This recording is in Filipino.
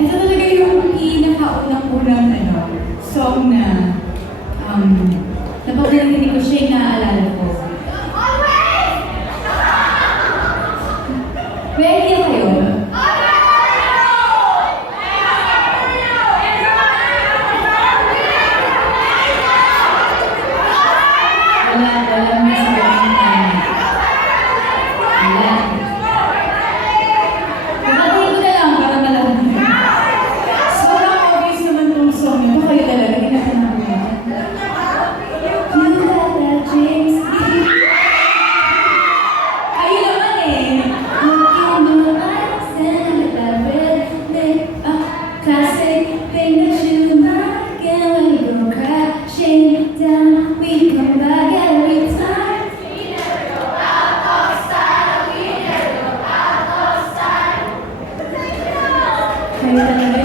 ito talaga yung pinakaunang-unang song na napag narinig ko siya yung naaalala ko. Ready na kayo? Wala may sabihin tayo. Wala. Kapatid ko na lang para malaman. Sobrang obvious naman tong song nyo. Kayo talaga, hinahanahan mo. You got that dreams. Ayun naman eh. Look in your eyes and let that red lip classic thing that you like. And when you go crashing down, we come back every time. We never go out of style. We never go out of style. Kayo talaga